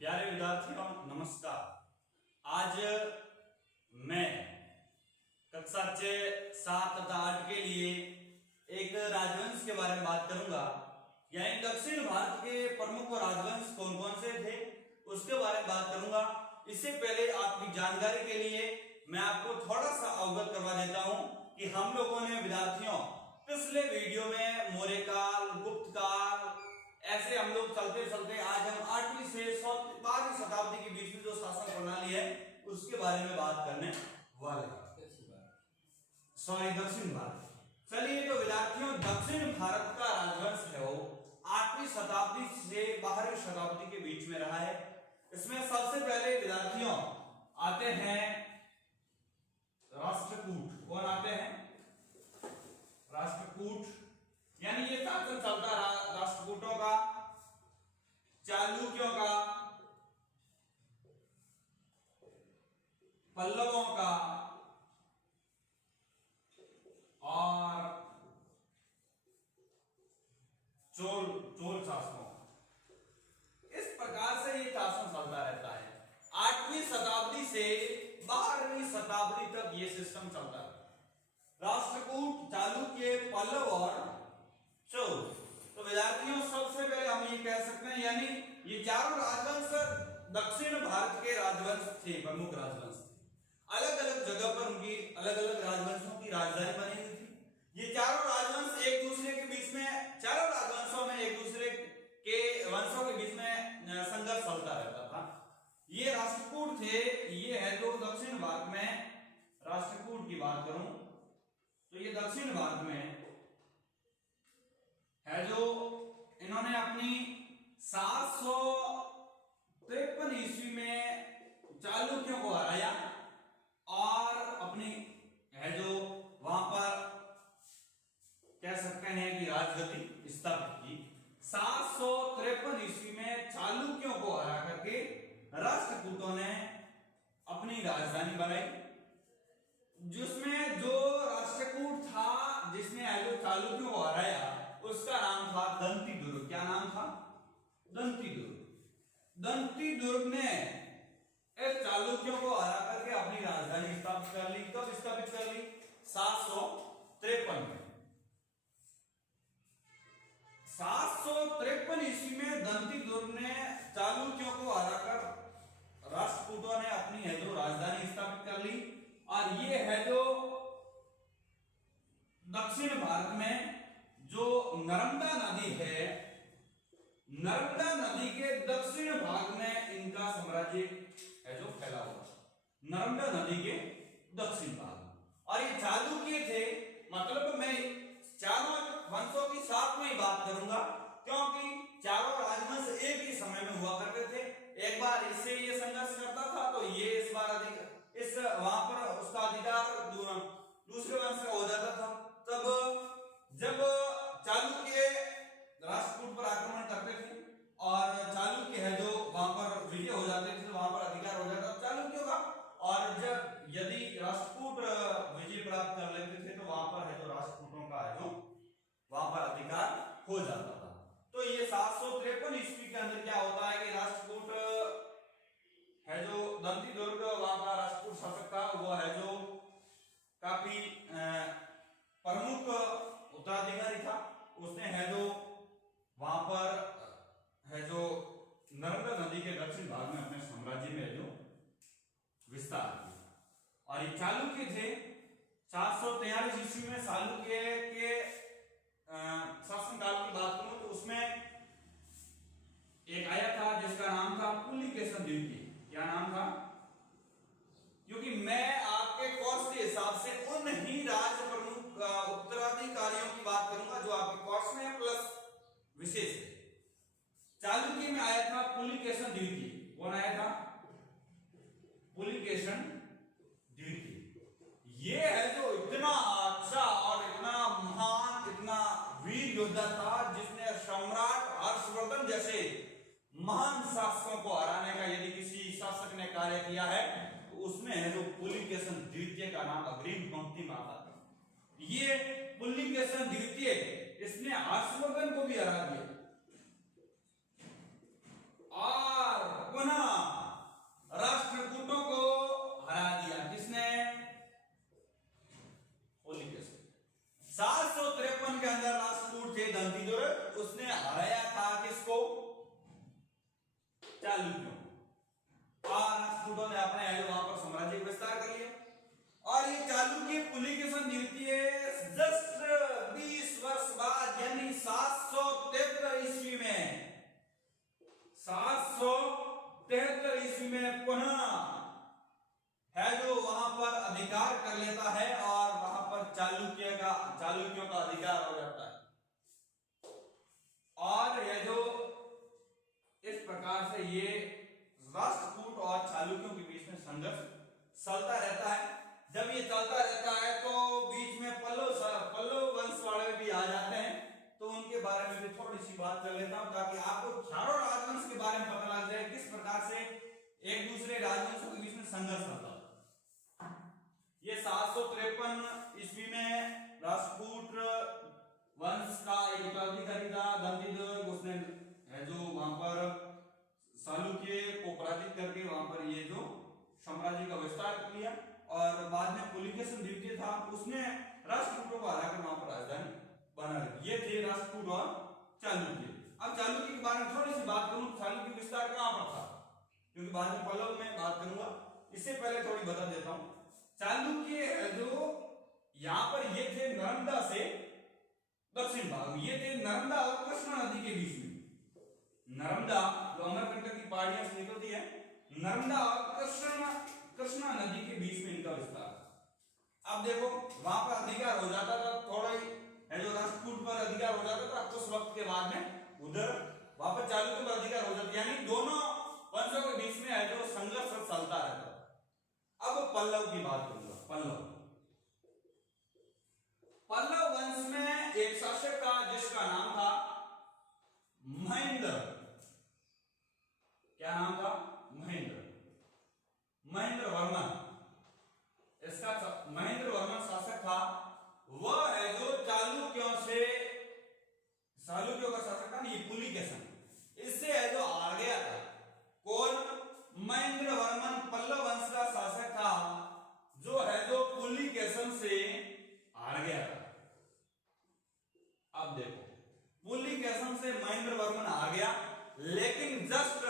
प्यारे विद्यार्थियों नमस्कार। आज मैं कक्षा 6, 7 तथा 8 के लिए एक राजवंश के बारे में बात करूंगा। यानी दक्षिण भारत के प्रमुख राजवंश कौन कौन से थे उसके बारे में बात करूंगा। इससे पहले आपकी जानकारी के लिए मैं आपको थोड़ा सा अवगत करवा देता हूं कि हम लोगों ने विद्यार्थियों पिछले वीडियो में मौर्य काल, गुप्त काल, ऐसे हम लोग चलते चलते आज हम 8वीं से 12वीं शताब्दी के बीच में जो शासन प्रणाली है उसके बारे में बात करने वाले हैं। सॉरी, दक्षिण भारत। चलिए, तो विद्यार्थियों दक्षिण भारत का राजवंश है वो 8वीं शताब्दी से 12वीं शताब्दी के बीच में रहा है। इसमें सबसे पहले विद्यार्थियों आते हैं राष्ट्रकूट। कौन आते हैं? राष्ट्रकूट। यानी ये शासन चलता रहा राष्ट्रकूटों का, चालुक्यों का, पल्लवों का और चोल शासकों। इस प्रकार से ये शासन चलता रहता है। 8वीं शताब्दी से 12वीं शताब्दी तक ये सिस्टम चलता है। राष्ट्रकूट, चालुक्य, पल्लव और चोल। तो विद्यार्थियों सबसे पहले हम ये कह सकते हैं, यानी ये चारों राजवंश दक्षिण भारत के राजवंश थे, प्रमुख राजवंश थे। अलग अलग जगह पर उनकी अलग अलग राजवंशों की राजधानी बनी हुई थी। ये चारों राजवंश एक दूसरे के बीच में, चारों राजवंशों में एक दूसरे के वंशों के बीच में संघर्ष चलता रहता था। ये राष्ट्रकूट थे। ये है जो दक्षिण भारत में राष्ट्रकूट की बात करूं तो ये दक्षिण भारत में है जो इन्होंने अपनी 753 ईस्वी में चालुक्यों को हराया और अपनी है जो वहां पर कह सकते हैं कि राजगद्दी स्थापित की। 753 ईस्वी में चालुक्यों को हरा करके राष्ट्रकूटों ने अपनी राजधानी बनाई, जिसमें जो राष्ट्रकूट था जिसने जो चालुक्यों को हराया उसका नाम था दंती दुर्ग। क्या नाम था? दंती दुर्ग। दंती दुर्ग ने इस चालुक्यों को हरा करके अपनी राजधानी स्थापित कर ली। कब स्थापित कर ली? 753 में। 753 ईस्वी में दंती दुर्ग ने चालुक्यों को हराकर राष्ट्रकूटों ने अपनी है जो राजधानी स्थापित कर ली। और ये है जो दक्षिण भारत में जो नर्मदा नदी है, नर्मदा नदी के दक्षिण भाग में इनका साम्राज्य है जो फैला हुआ। नर्मदा नदी के दक्षिण भाग। और ये चालुक्य थे। मतलब मैं चारों वंशों की साथ में ही बात करूंगा, क्योंकि चारों राजवंश एक ही समय में हुआ करते थे। एक बार इससे ये संघर्ष करता था तो ये इस बार इस वहां पर उसका अधिकार दूसरे वंश का हो जाता था। तब जब चालुक्य राष्ट्रकूट पर आक्रमण करते थे और चालुक्य है जो वहां पर विजय हो जाते थे, वहां पर अधिकार हो जाता था चालुक्यों का। और जब यदि राष्ट्रकूट विजय प्राप्त कर लेते थे तो वहां पर है जो राष्ट्रकूटों का है जो वहां पर अधिकार हो जाता था। तो ये 753 ईस्वी के अंदर क्या होता है कि राष्ट्रकूट है जो दंती दुर्ग वहां का राष्ट्रकूट शासक था, वो है जो काफी प्रमुख उत्तराधिकारी था। उसने है जो वहां पर है जो नर्मदा नदी के दक्षिण भाग में अपने साम्राज्य में है जो विस्तार किया। और ये चालुक्य थे। 443 ईस्वी में चालुक्य के शासनकाल की बात करूं तो उसमें एक आया था जिसका नाम था पुलिकेशन द्वितीय। क्या नाम था? क्योंकि मैं आपके कोर्स के हिसाब से उन ही राज प्रमुख उत्तराधिकारियों की बात करूंगा जो आपके कोर्स में है प्लस विशेष है। चालुक्य में आया था पुलिकेशन द्वितीय। कौन आया था? पुलिकेशन द्वितीय। ये है जो इतना अच्छा और इतना महान, इतना वीर योद्धा था जिसने सम्राट हर्षवर्धन जैसे महान शासकों को हराने का यदि किसी शासक ने कार्य किया है तो उसमें है जो पुलिकेशन द्वितीय का नाम अग्रिम पंक्ति में आता था। ये पुलिकेशन द्वितीय इसने हर्षवर्धन को भी हरा दिया और पुनः चालुक्यों और राष्ट्रकूटों ने अपने वहां पर साम्राज्य का विस्तार कर लिया। और ये चालुक्य पुलिकेशन द्वितीय जस्ट 20 वर्ष बाद यानी 773 ईस्वी में 773 ईस्वी में पुनः है जो वहां पर अधिकार कर लेता है और वहां पर चालुक्यों का अधिकार हो जाता है। और यह जो इस प्रकार से ये राष्ट्रकूट और चालुक्यों के बीच में संघर्ष चलता रहता है। जब ये चलता रहता है तो बीच में पल्लव वंश वाले भी आ जाते हैं, तो उनके बारे में भी थोड़ी सी बात कर लेता हूं ताकि आपको चारों राजवंश के बारे में पता लग जाए किस प्रकार से एक दूसरे राजवंशों के बीच में संघर्ष होता है। ये 753 ईस्वी में राष्ट्रकूट वंश का एक उत्तराधिकारी था दंतिद, उसने है जो वहां पर चालुक्य को पराजित करके वहां पर ये जो साम्राज्य का विस्तार कर लिया। और बाद में पुलिकेशन द्वितीय था, उसने राष्ट्रकूटों को हराकर वहां पर राजधानी बना ली। ये थे राष्ट्रकूट और चालुक्य। अब चालुक्य के बारे में थोड़ी सी बात करूं, चालुक्य विस्तार कहां पर था, क्योंकि बाद में पल्लव में बात करूंगा, इससे पहले थोड़ी बता देता हूं। चालुक्य जो यहां पर ये थे नर्मदा से दक्षिण भाग में, ये थे नर्मदा और कृष्णा नदी के बीच में। नर्मदा जो अमरकंटक की पहाड़ियों से निकलती है, नर्मदा और कृष्णा नदी के बीच में इनका विस्तार। अब देखो वहां पर अधिकार हो जाता था, थोड़ा ही है जो राष्ट्रकूट पर अधिकार हो जाता था, कुछ वक्त के बाद में उधर वहां पर चालुक्य पर अधिकार हो जाता, यानी दोनों वंशों के बीच में है जो संघर्ष चलता रहता। अब पल्लव की बात करूंगा। पल्लव वंश में एक शासक था जिसका नाम था महेंद्र। क्या नाम था? महेंद्र वर्मन। इसका महेंद्र वर्मन शासक था। वह है जो चालुक्यों का शासक था, नहीं पुलिकेशन, इससे है जो हार गया था। कौन? महेंद्र वर्मन पल्लव वंश का शासक था, जो है जो पुलिकेशन से हार गया था। अब देखो पुलिकेशन से महेंद्र वर्मन हार गया, लेकिन जस्ट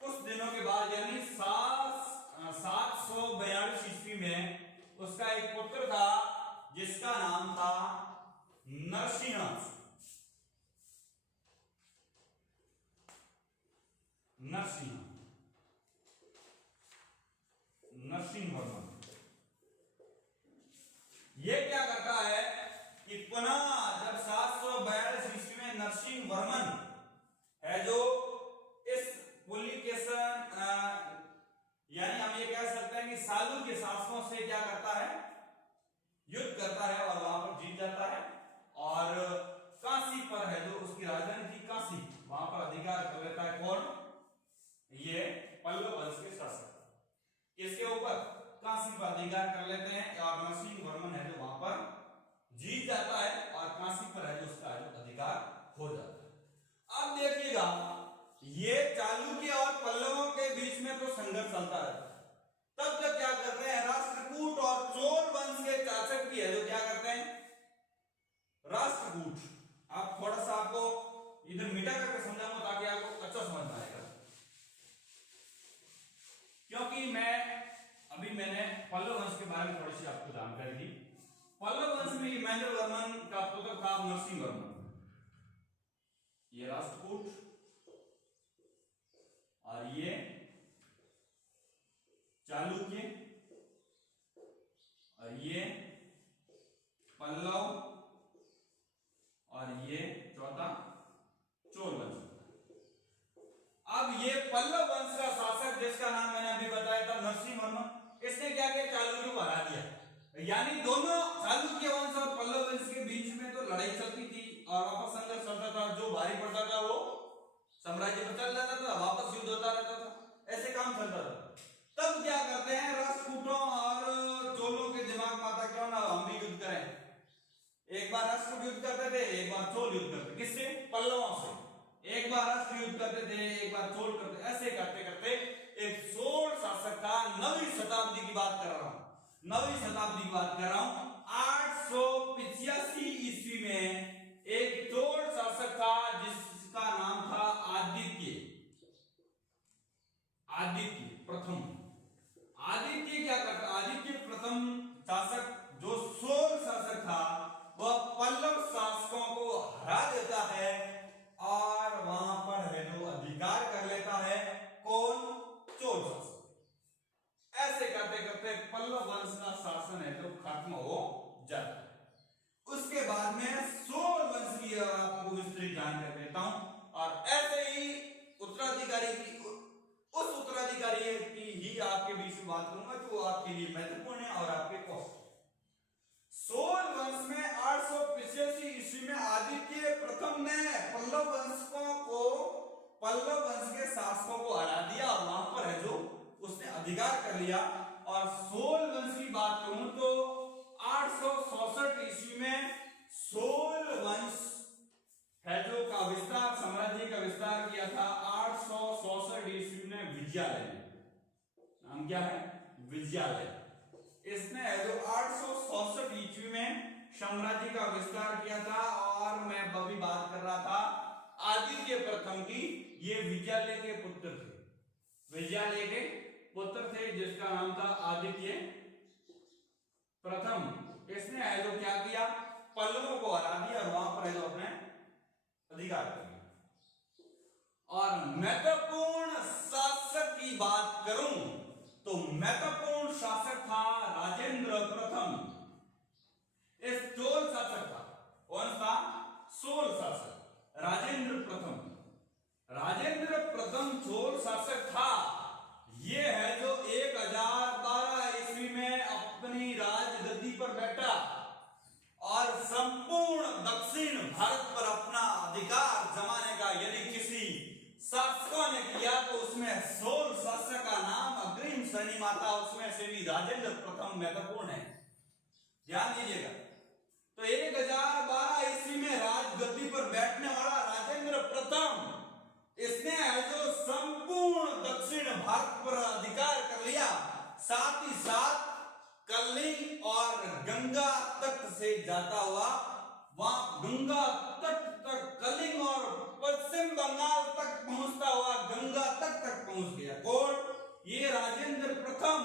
कुछ दिनों के बाद यानी 742 ईस्वी में उसका एक पुत्र था जिसका नाम था नरसिंह वर्मन। ये क्या करता है कि पुनः जब 742 ईस्वी में नरसिंह वर्मन है जो इस पुलिकेशन यानी हम ये कह सकते हैं कि चालुक्य शासकों से क्या करता है? युद्ध करता है और वहां पर जीत जाता है। और काशी पर है जो उसकी राजधानी थी काशी, वहां पर अधिकार कर लेता है। कौन? ये पल्लव वंश के शासक इसके ऊपर काशी पर अधिकार कर लेते हैं और नरसिंह वर्मन है जो वहां पर जीत जाता है और काशी पर है जो उसका अधिकार हो जाता है। अब देखिएगा ये चालुक्य और पल्लवों के बीच में तो संघर्ष चलता रहता है। तब तक क्या करते हैं? राष्ट्रकूट और चोल वंश के शासक भी है जो क्या करते हैं? राष्ट्रकूट। आप थोड़ा सा आपको इधर मिटा करके समझाऊंगा ताकि आपको अच्छा समझ में आएगा, क्योंकि मैंने पल्लव वंश के बारे में थोड़ी सी आपको जानकारी दी। पल्लव वंश में महेंद्र वर्मन का पुत्र था नरसिंह वर्मन। ये राष्ट्रकूट और ये चालुक्य और ये पल्लव और ये चौथा चोल वंश। अब ये पल्लव वंश का शासक जिसका नाम मैंने अभी बताया था नरसिंह वर्मन, इसने क्या किया? चालुक्य को हरा दिया। यानी दोनों चालुक्य वंश और पल्लव वंश के बीच में तो लड़ाई चलती थी और वापस संघर्ष चलता था। जो भारी पड़ता था वो साम्राज्य पर चल जाता था, वापस युद्ध होता रहता था, ऐसे काम चलता था। तब क्या करते हैं? राष्ट्रकूटों और चोलों के दिमाग में आता क्यों ना हम भी युद्ध करें। एक बार राष्ट्रकूट युद्ध करते थे, एक बार चोल युद्ध करते। किससे? पल्लवों से। एक बार राष्ट्र युद्ध करते थे, एक बार चोल करते। ऐसे करते करते एक चोल शासक था, 9वीं शताब्दी की बात कर रहा हूं, 885 ईस्वी में एक चोल शासक था जिसका नाम था आदित्य। आदित्य प्रथम। आदित्य क्या करता? आदित्य प्रथम शासक जो सोल शासक था वह पल्लव शासकों को हरा देता है और वहां पर है जो अधिकार कर लेता है कौन? चोल शासक। ऐसे करते करते पल्लव वंश का शासन है जो खत्म हो जाता है। उसके बाद में सोल वंश की आपको विस्तृत जानकारी देता हूं और ऐसे ही उत्तराधिकारी की उस उत्तराधिकारी की ही आपके बीच में बात करूंगा जो आपके लिए महत्वपूर्ण है और आपके कौशल। सोल वंश में 885 ईस्वी में आदित्य प्रथम ने पल्लव वंश के शासकों को हरा दिया और वहां पर है जो उसने अधिकार कर लिया। और सोल वंश की बात करूं तो 867 ईस्वी में सोल वंश है जो का विस्तार, साम्राज्य का विस्तार किया था। 867 ईस्वी में विजयालय, नाम क्या है? विजयालय। इसने है जो 867 ईस्वी में साम्राज्य का विस्तार किया था और मैं अभी बात कर रहा था आदित्य प्रथम की। ये विजयालय के पुत्र थे, विजयालय के पुत्र थे जिसका नाम था आदित्य प्रथम। इसने है जो क्या किया? पल्लवों को हरा दिया और वहां पर है जो अपने अधिकार कर लिया। और महत्वपूर्ण शासक की बात करूं तो महत्वपूर्ण शासक था राजेंद्र प्रथम। इस चोल शासक था, कौन था? सोल शासक राजेंद्र प्रथम। राजेंद्र प्रथम चोल शासक था। ये है जो 1012 ईस्वी में अपनी राजगद्दी पर बैठा और संपूर्ण दक्षिण भारत पर अपना अधिकार जमाने का यदि किसी शासकों ने किया तो उसमें सोल शासक का नाम अग्रिम श्रेणी में आता, उसमें से भी राजेंद्र प्रथम महत्वपूर्ण है, ध्यान दीजिएगा। तो 1012 ईस्वी में राजगद्दी पर बैठने वाला राजेंद्र प्रथम, इसने जो संपूर्ण दक्षिण भारत पर अधिकार कर लिया, साथ ही साथ कलिंग और गंगा तट से जाता हुआ वहां गंगा तट तक, कलिंग और पश्चिम बंगाल तक पहुंचता हुआ गंगा तट तक पहुंच गया। कौन? ये राजेंद्र प्रथम।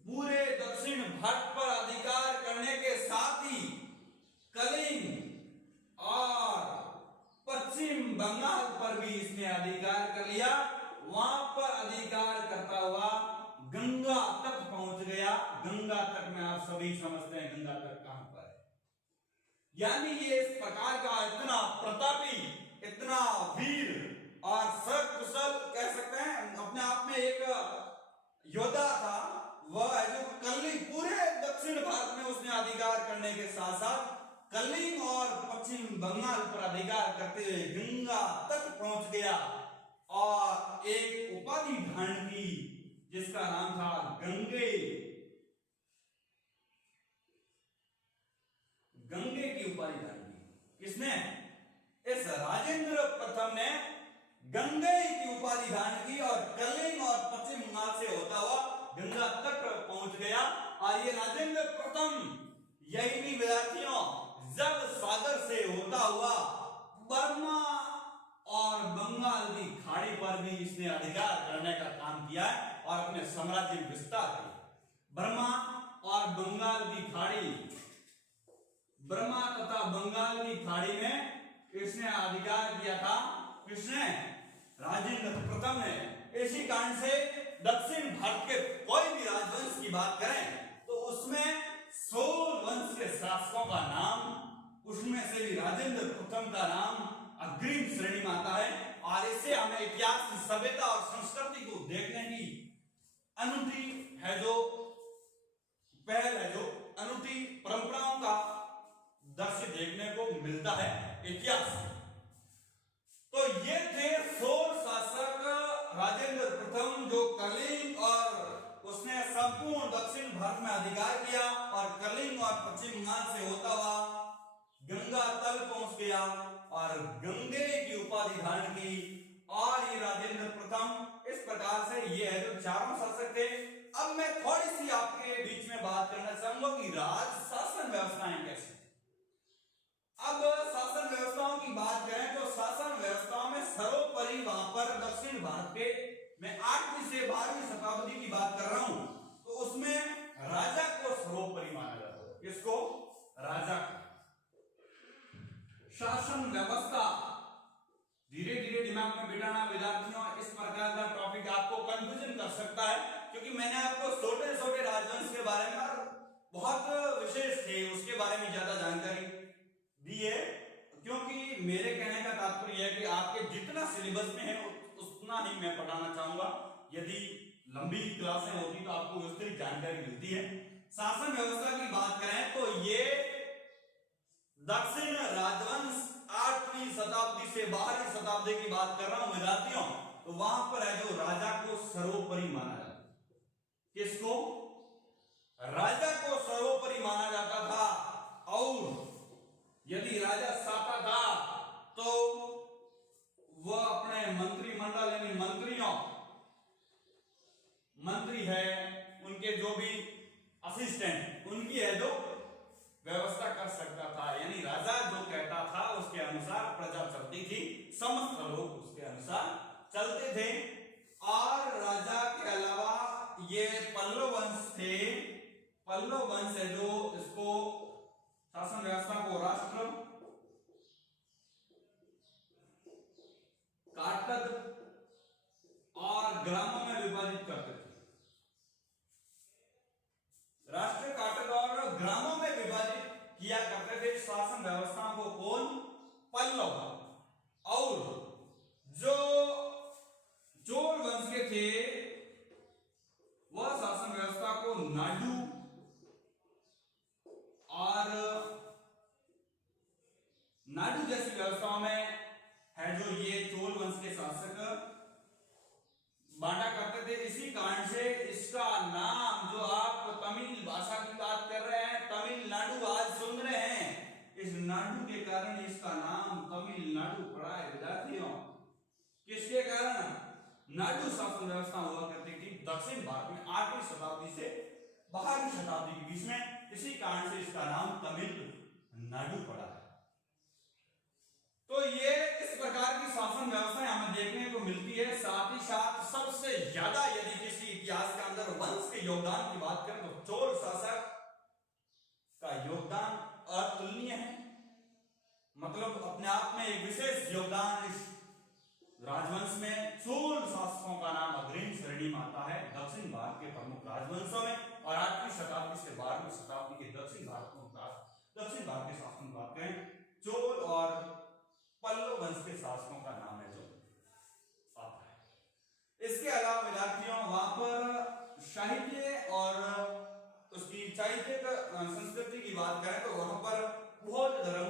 पूरे दक्षिण भारत पर अधिकार करने के साथ ही कलिंग और पश्चिम बंगाल पर भी इसने अधिकार कर लिया। वहां पर अधिकार करता हुआ गंगा तक पहुंच गया। गंगा तट में आप सभी समझते हैं गंगा तट कहां पर है। यानी ये इस प्रकार का इतना प्रतापी, इतना वीर और सकुशल कह सकते हैं, अपने आप में एक योद्धा था। वह है जो कलिंग, पूरे दक्षिण भारत में उसने अधिकार करने के साथ साथ कलिंग और पश्चिम बंगाल पर अधिकार करते हुए गंगा तक पहुंच गया और एक उपाधि धारण की जिसका नाम था गंगे। गंगे की उपाधि धारण की किसने? इस राजेंद्र प्रथम ने गंगे की उपाधि धारण की और कलिंग और पश्चिम बंगाल से होता हुआ गंगा तक पहुंच गया। और ये राजेंद्र प्रथम यही भी विद्यार्थियों जल सागर से होता हुआ बर्मा और बंगाल की खाड़ी पर भी इसने अधिकार करने का काम किया है और अपने साम्राज्य विस्तार किया। बर्मा और बंगाल की खाड़ी, बर्मा तथा बंगाल की खाड़ी में इसने अधिकार किया था। किसने? राजेंद्र प्रथम ने। इसी कारण से दक्षिण भारत के कोई भी राजवंश की बात करें तो उसमें सोल वंश के शासकों का नाम, उसमें से भी राजेंद्र प्रथम का नाम अग्रिम श्रेणी में आता है। और इससे हमें इतिहास की सभ्यता और संस्कृति को देखने की अनूठी है जो पहल है, जो अनूठी परंपराओं का दृश्य देखने को मिलता है इतिहास। तो ये थे सोल शासक राजेंद्र प्रथम जो कलिंग और उसने संपूर्ण दक्षिण भारत में अधिकार किया और कलिंग और पश्चिम बंगाल से होता हुआ गंगा तल पहुंच गया और गंगे की उपाधि धारण की। और ये राजेंद्र प्रथम, इस प्रकार से ये है जो चारों शासक थे। अब मैं थोड़ी सी आपके बीच में बात करना चाहूंगा कि राज शासन व्यवस्थाएं कैसी। अब शासन व्यवस्थाओं की बात करें तो शासन व्यवस्थाओं में सर्वोपरि वहां पर दक्षिण भारत के मैं 8वीं से 12वीं शताब्दी की बात कर रहा हूं, तो उसमें राजा को सर्वोपरि माना जाता है। किसको? राजा को। शासन व्यवस्था धीरे धीरे दिमाग में बिठाना विद्यार्थियों, इस प्रकार का टॉपिक आपको कंफ्यूजन कर सकता है, क्योंकि मैंने आपको छोटे छोटे राजवंश के बारे में और बहुत विशेष थे उसके बारे में ज्यादा जानकारी दी है, क्योंकि मेरे कहने का तात्पर्य है कि आपके जितना सिलेबस में है उतना ही मैं पढ़ाना चाहूंगा। यदि लंबी क्लासें होती तो आपको विस्तृत जानकारी मिलती है। शासन व्यवस्था की बात करें तो ये दक्षिण राजवंश 8वीं शताब्दी से 12वीं शताब्दी की बात कर रहा हूं विद्यार्थियों, तो वहां पर है जो राजा को सर्वोपरि माना जाता है। किसको? राजा को सर्वोपरि माना जाता था, और यदि राजा चाहता था तो वह अपने मंत्रिमंडल यानी मंत्री है, उनके जो भी असिस्टेंट उनकी है जो व्यवस्था कर सकता था, यानी राजा जो कहता था उसके अनुसार प्रजा चलती थी, समस्त लोग उसके अनुसार चलते थे। और राजा के अलावा ये पल्लव वंश थे, पल्लव वंश है जो इसको शासन व्यवस्था को राष्ट्र, काटद और ग्रामों में विभाजित करते थे। राष्ट्र, काटद और ग्रामों में विभाजित किया करते थे शासन व्यवस्था को। कौन? पल्लव। और जो चोल वंश के थे वह शासन व्यवस्था को नाडु और नाडु जैसी व्यवस्थाओं में है जो ये चोल वंश के शासक बांटा करते थे। इसी कारण से इसका नाम, जो आप तमिल भाषा की बात कर रहे हैं, तमिलनाडु आज सुन रहे हैं, इस नाडु के कारण इसका नाम तमिलनाडु पड़ा है विद्यार्थियों। किसके कारण? नाडु शासन व्यवस्था हुआ करती थी दक्षिण भारत में 8वीं शताब्दी से 12वीं शताब्दी के बीच में, इसी कारण से इसका नाम तमिलनाडु पड़ा है। तो ये इस प्रकार की शासन व्यवस्था हमें देखने को मिलती है। साथ ही साथ सबसे ज्यादा यदि किसी इतिहास के अंदर वंश के योगदान की बात करें तो चोल शासक का योगदान अतुलनीय है, मतलब अपने आप में एक विशेष योगदान इस राजवंश में। चोल शासकों का नाम अग्रिम श्रेणी में आता है दक्षिण भारत के प्रमुख राजवंशों में, और 8वीं शताब्दी से 12वीं शताब्दी के दक्षिण भारत के शासन की बात करें, चोल और पल्लव वंश के शासकों का नाम है जो आता है। इसके अलावा विद्यार्थियों वहां पर साहित्य और उसकी साहित्यिक संस्कृति की बात करें तो वहां पर बौद्ध धर्म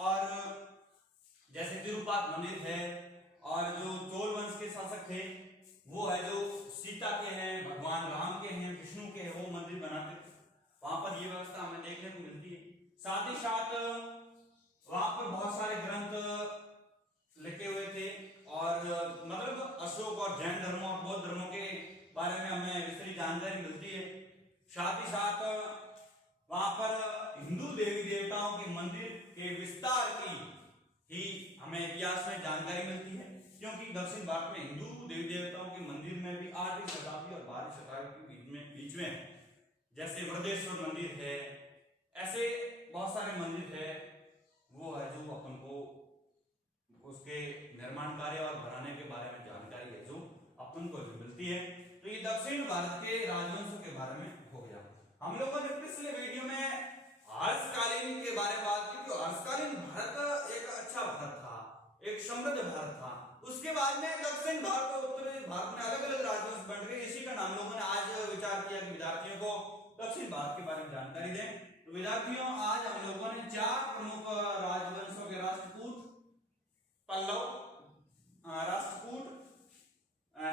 और जैसे तिरुपात मंदिर है, और जो चोल वंश के शासक थे वो है जो सीता के हैं, भगवान राम के हैं, विष्णु के हैं, वो मंदिर बनाते थे। वहां पर ये व्यवस्था हमें देखने को मिलती है। साथ ही साथ वहां पर बहुत सारे ग्रंथ लिखे हुए थे, और मतलब अशोक और जैन धर्मों और बौद्ध धर्मों के बारे में हमें विस्तृत जानकारी मिलती है। साथ ही साथ वहां पर हिंदू देवी देवताओं के मंदिर के विस्तार की ही हमें इतिहास में जानकारी मिलती है, क्योंकि दक्षिण भारत में हिंदू देवी देवताओं के मंदिर में भी 8वीं शताब्दी और 12वीं शताब्दी के बीच में जैसे वृद्धेश्वर मंदिर है, ऐसे बहुत सारे मंदिर है, वो है जो अपन को उसके निर्माण कार्य और बनाने के बारे में जानकारी है जो अपन को जो मिलती है। तो ये दक्षिण भारत के राजवंशों के बारे में हो गया। हम लोगों ने पिछले वीडियो में हर्षकालीन के बारे में बात की, तो हर्षकालीन भारत एक अच्छा भारत था, एक समृद्ध भारत था। उसके बाद में दक्षिण भारत और उत्तरी भारत में अलग अलग राजवंश बन गए। इसी कारण हम लोगों ने आज विचार किया कि विद्यार्थियों को दक्षिण भारत के बारे में जानकारी दें। तो विद्यार्थियों आज हम लोगों ने 4 प्रमुख राजवंशों के राष्ट्रकूट पल्लव, राष्ट्रकूट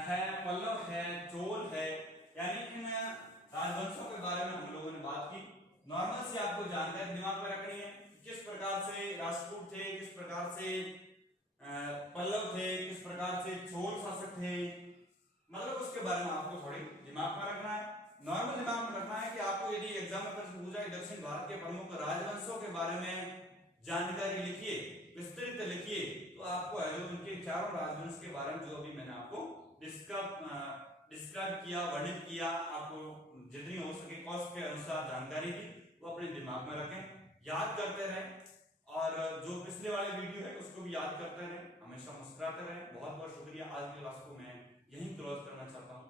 है, पल्लव है, चोल है, यानी इन राजवंशों के बारे में हम लोगों ने बात की। नॉर्मल से आपको जानकारी दिमाग में रखनी है, किस प्रकार से राष्ट्रकूट थे, किस प्रकार से पल्लव थे, किस प्रकार से चोल शासक थे, मतलब उसके बारे में आपको थोड़ी दिमाग में रखना है। नॉर्मल दिमाग में रखना है कि आपको यदि एग्जाम में प्रश्न पूछा है दक्षिण भारत के प्रमुख राजवंशों के बारे में जानकारी लिखिए, विस्तृत लिखिए, तो आपको उनके 4 राजवंश के बारे में जो अभी मैंने आपको डिस्क्राइब किया, वर्णित किया, आपको जितनी हो सके कॉस्ट के अनुसार जानकारी दी, वो अपने दिमाग में रखें, याद करते रहें, और जो पिछले वाले वीडियो है उसको भी याद करते रहें, हमेशा मुस्कुराते रहें। बहुत बहुत शुक्रिया। आज की क्लास को मैं यहीं क्लोज करना चाहता हूँ।